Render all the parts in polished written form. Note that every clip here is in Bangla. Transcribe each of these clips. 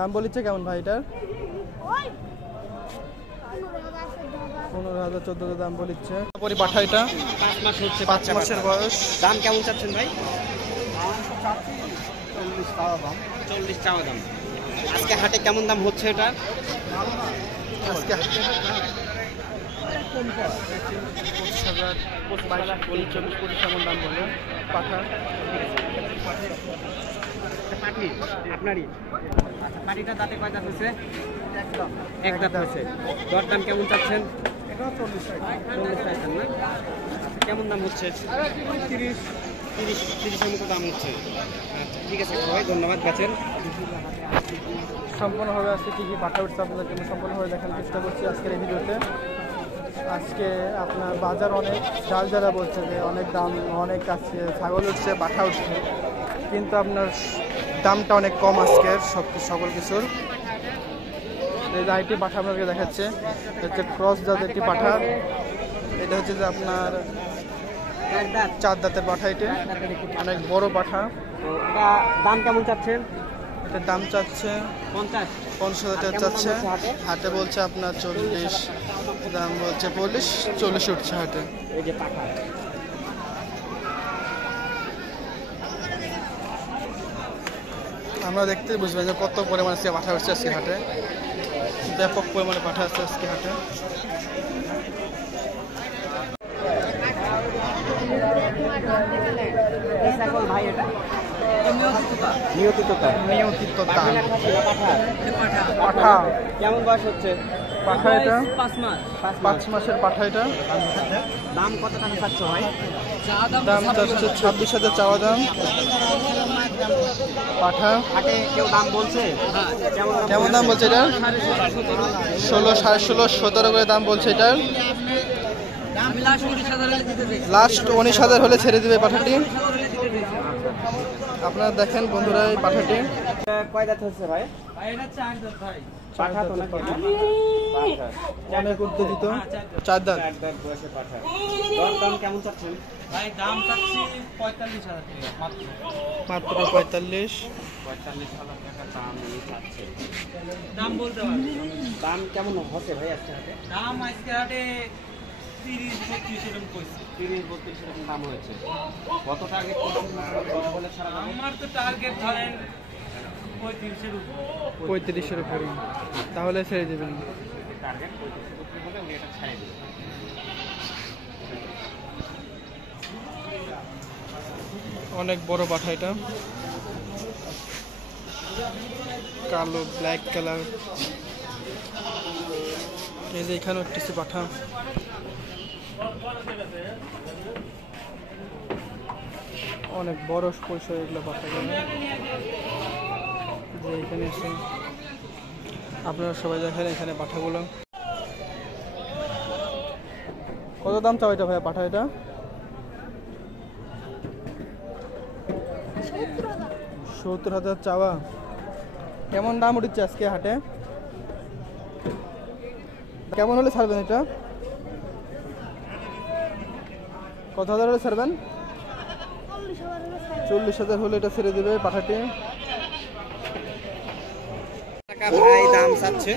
দাম বলেছে কেমন ভাই এটার? 15,000 14,000 দাম বলেছে। পরি পাঠা এটা 5 মাস হচ্ছে, 5 মাসের বয়স। দাম কেমন চাচ্ছেন ভাই? 40 টাকা দাম। 40 চাওয়া দাম। আজকে হাটে কেমন দাম হচ্ছে এটা? আজকে 25,000 22,000 কেমন দাম বলে পাঠা। পাটি আপনারই? আচ্ছা, পাটিটা দাঁতে কয় দাঁত হয়েছে? এক দাঁত হয়েছে। দর দাম কেমন চাচ্ছেন? এটাও 40 টাকা। 40 চাইছেন না? কেমন দাম হচ্ছে? 30-30-30-30-এর মতো দাম হচ্ছে। আচ্ছা, ঠিক আছে ভাই, ধন্যবাদ। বেচেন সম্পূর্ণভাবে আজকে কী কী পাঠা উঠছে আপনাদের জন্য সম্পূর্ণভাবে দেখার চেষ্টা করছি আজকের এই ভিডিওতে। আজকে আপনার বাজার অনেক যারা বলছে যে অনেক দাম, অনেক আছে, ছাগল উঠছে, পাঠা উঠছে, কিন্তু আপনার দামটা অনেক কম আজকের সকল কিছুর। এই যে আইটি পাঠা আপনাদেরকে দেখাচ্ছে, হচ্ছে ক্রস জাতের একটি পাঠা। এটা হচ্ছে যে আপনার 4 দাঁতের পাঠা। এটা অনেক বড় পাঠা। তো এটা দাম কেমন চাচ্ছেন? এটার দাম চাচ্ছে 50,000 টাকা চাচ্ছে। হাটে বলছে আপনার 40, দাম বলছে 40 উঠছে হাটে। এই যে পাঠা, আমরা দেখতে বুঝবেন যে কত পরিমাণে আজকে পাঠা উঠছে আজকে হাটে। ব্যাপক পরিমাণে পাঠা আসছে আজকে হাটে। ভাই এটা নিয়তিততা পাঠা। কেমন বয়স হচ্ছে? পাঠা এটা 5 মাসের পাঠা। এটা দাম কত টাকা চাচ্ছ ভাই? দাম চাচ্ছে 26,000 চাওয়া দাম পাঠা। হাটে কেউ দাম বলছে? কেমন দাম বলছে এটা? 16, 16.5, 17 করে দাম বলছে এটার। লাস্ট 19,000 হলে ছেড়ে দেবে পাঠাটি। আপনারা দেখেন বন্ধুরা এই পাঠাটি কয় দাঁত হচ্ছে ভাই? পাঠা তো নাকি? অনেক উত্তেজিত। 4 দাঁত। বয়সে পাঠা। দর দাম কেমন চাচ্ছেন? ভাই দাম চাচ্ছি 45,000 টাকা মাত্র 45। 45,000 টাকা দাম উনি চাচ্ছে। দাম বলতে পারবো। দাম কেমন হচ্ছে ভাই আজকে হাটে? দাম আজকে হাটে 30-32 এরকম কইছে। 30-32 এরকম দাম হয়েছে। কত টার্গেট বলে ছাড়া যাবে? আমার তো টার্গেট ধরেন 35 এর উপর। 35-এর উপরে তাহলে ছেড়ে দেবেন। টার্গেট 35 হলে উনি এটা ছাড়িয়ে দেবেন। অনেক বড় পাঠা এটা, কালো ব্ল্যাক কালার। এই যে এখানে একটি পাঠা। অনেক বড় পরিসর এগুলো পাঠা। যে এখানে এসে আপনারা সবাই দেখেন এখানে পাঠাগুলো। কত দাম চাও এটা ভাইয়া পাঠা? এটা 70,000 চাওয়া। কেমন দাম উঠছে আজকে হাটে? কেমন হলে ছাড়বেন এটা? কত হাজার হলে ছাড়বেন? 40,000 হলে এটা ছেড়ে দেবে পাঠাটি। টাকা ভাই দাম চাচ্ছে।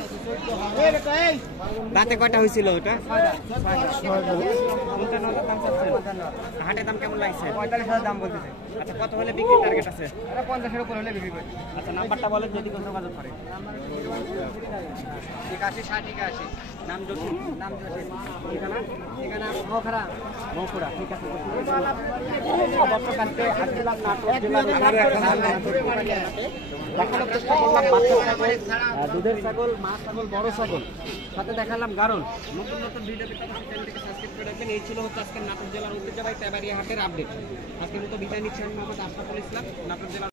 রাতে কয়টা হয়েছিল ওটা? 55,000 দাম চাচ্ছে। হাটে দাম কেমন লাগছে? 45,000 দাম বলতেছে। আচ্ছা, কত হলে বিক্রি টার্গেট আছে? 50 এর উপর হলে বিক্রি করি। আচ্ছা, নাম্বারটা বলেন যদি কোনো যোগাযোগ করে। 81 60 81। নাম জসিম। ঠিকানা মোখরা। মৌপুরা। ঠিক আছে। অবশ্য কালকে আসছিলাম নাটোর জেলার দেখানোর চেষ্টা করলাম বাচ্চা ছাগল, দুধের ছাগল, মা ছাগল, বড় ছাগল, সাথে দেখালাম গারল। নতুন নতুন ভিডিও পেতে চ্যানেলটিকে সাবস্ক্রাইব করে রাখবেন। এই ছিল হচ্ছে আজকে নাটোর জেলার ঐতিহ্যবাহী তেবাড়িয়া হাটের আপডেট। আজকের মতো বিদায় নিচ্ছি আমি মোহাম্মদ আশরাফুল ইসলাম, নাটোর জেলার।